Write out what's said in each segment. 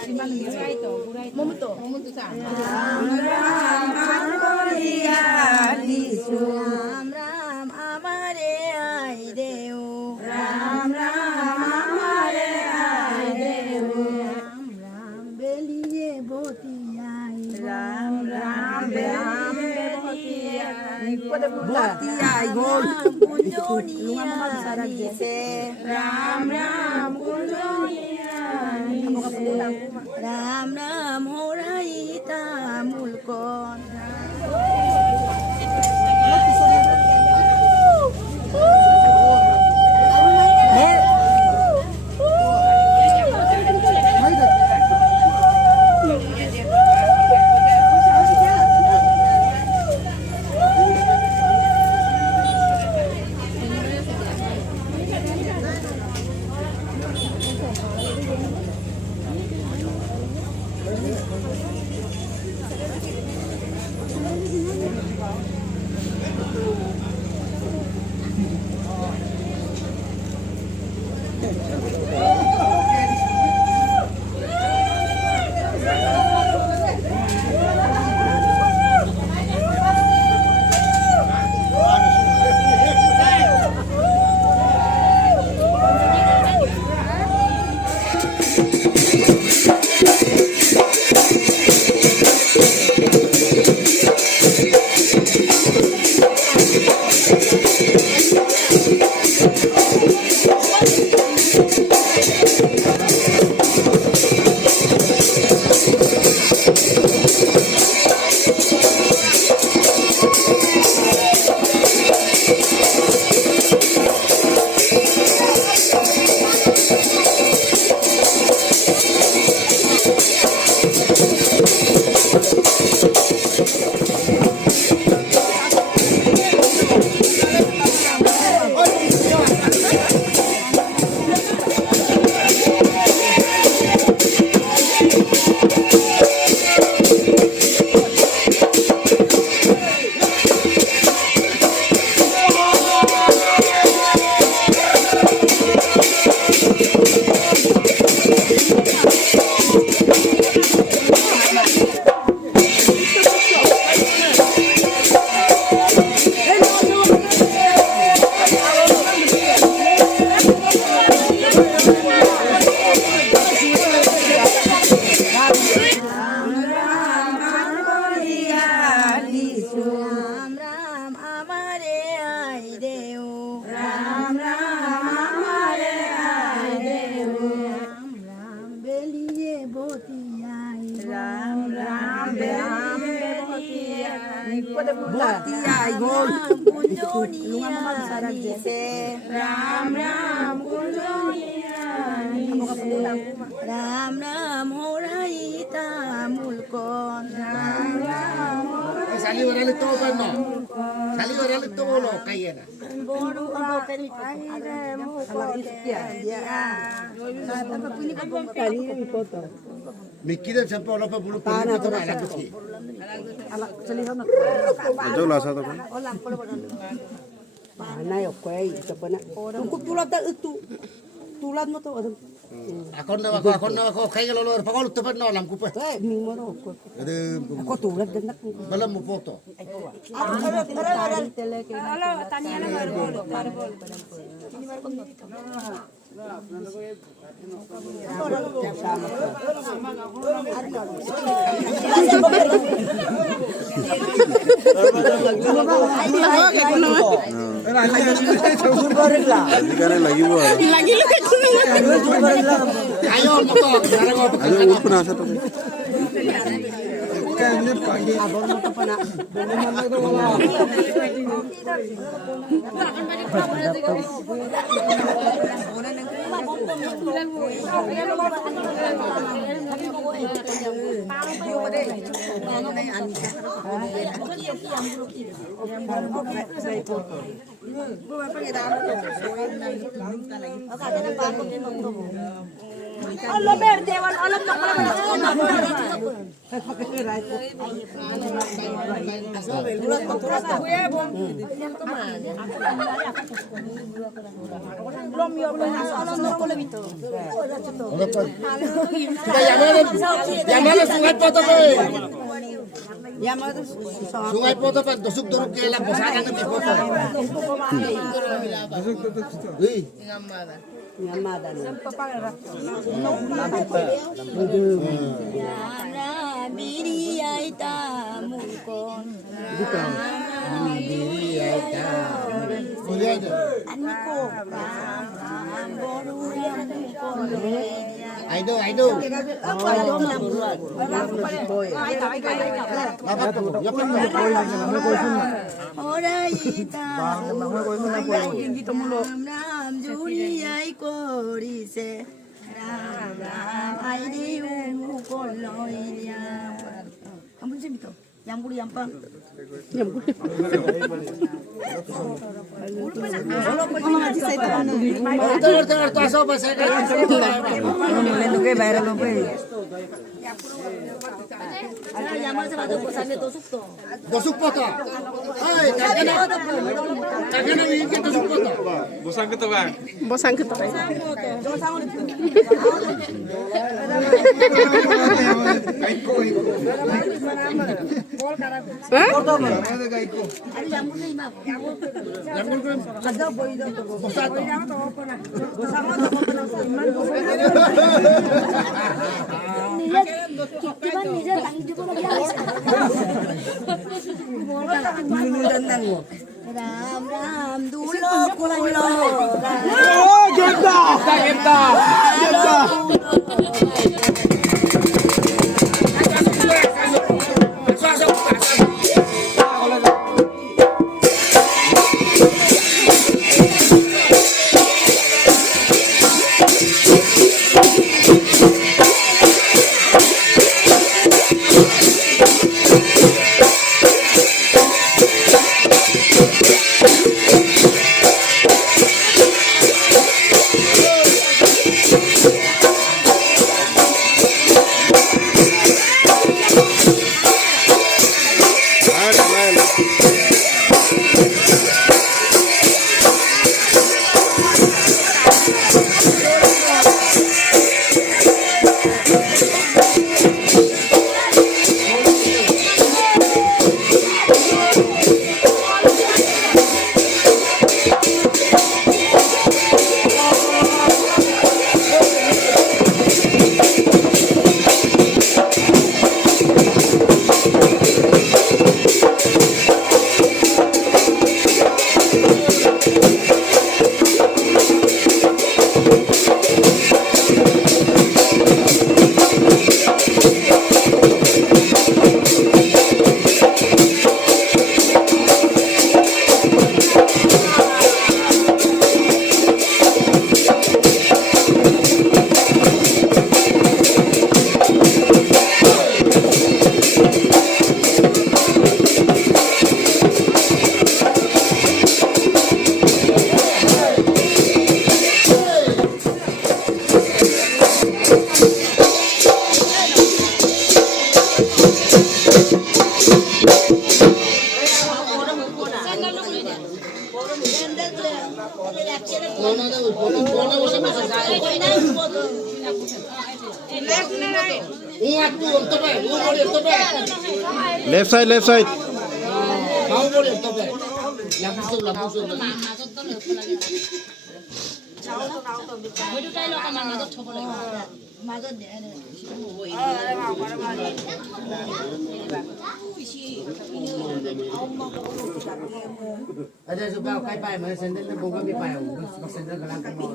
राम राम बोलिया दिसु राम राम हमारे आई देव राम राम हमारे आई देव राम राम बेलिए बोतियाई राम राम बोतियाई गोल कुंजोनिया से राम राम कुंजोनिया राम राम हो रही ता मुल्कों बोतियाई गोल कुंजोनिया से राम राम कुंजोनिया राम राम हो रही ता मुल्कों Ram Ram Sali orang itu apa no? Sali orang itu lo kaya na. बोलू अब कहीं आइरे मुको dia Mikir dan sampai orang apa bulu kulit itu mana lagi? Jauh lah satu kan? Mana ya kau itu pun? Tunggu tulat mo to adam. Ako na ako kaya lolo pakol tu pun alam ko pa. Mimo ro ko. Ako tulat din nak. Balam mo foto. Lagi buat. Ayo motor. Ayo urut pun asa tu. Allah berde wal alam nak Llamarle Sungai Poto pe. Sungai Poto pe dosuk doruk ke la posakan ke Poto. Aido. Yang yampang. Order to aso bahasa ka. Dosuk Poto. Hai, kagana ni ke dosuk Poto. Bosan ke to bang? Ram dulu kulo. Oh, kita. Left side. Ada sebab kai pai mà sendal nó bông cái pai không, sendal cái lang mau.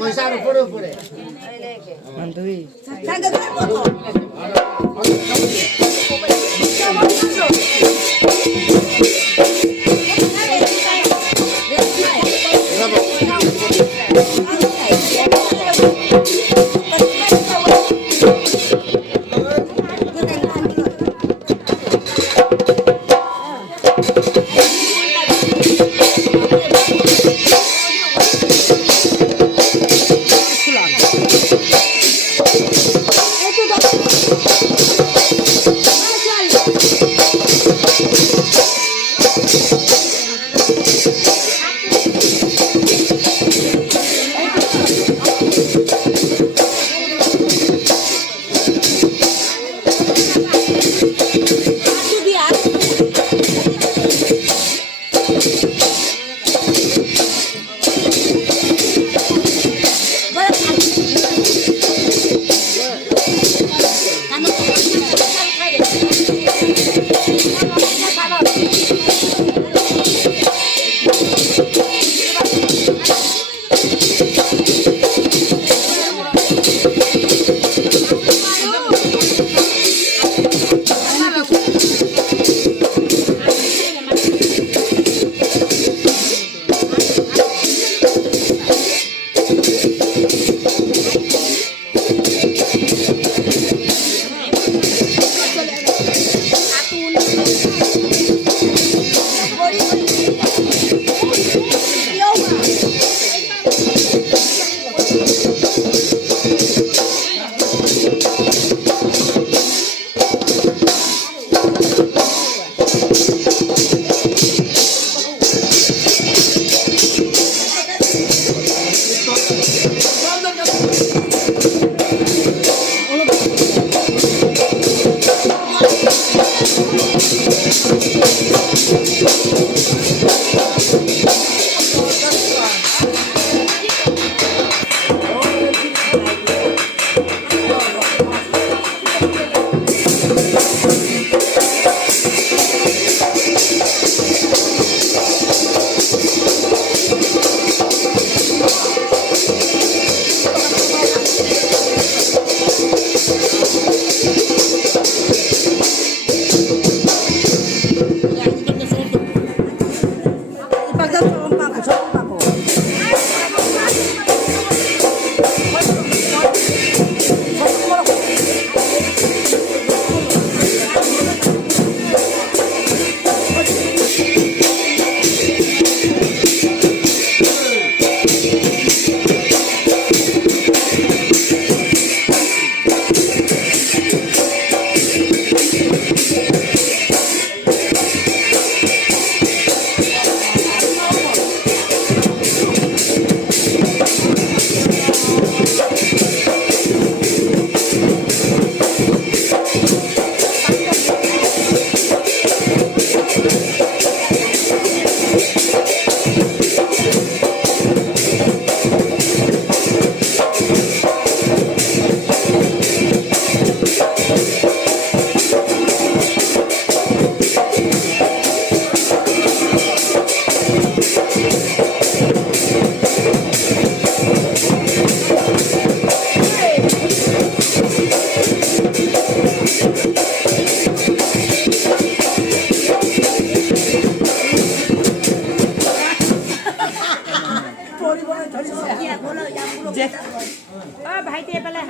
Poisar pure. Mantui. Sangat भाई ते पहले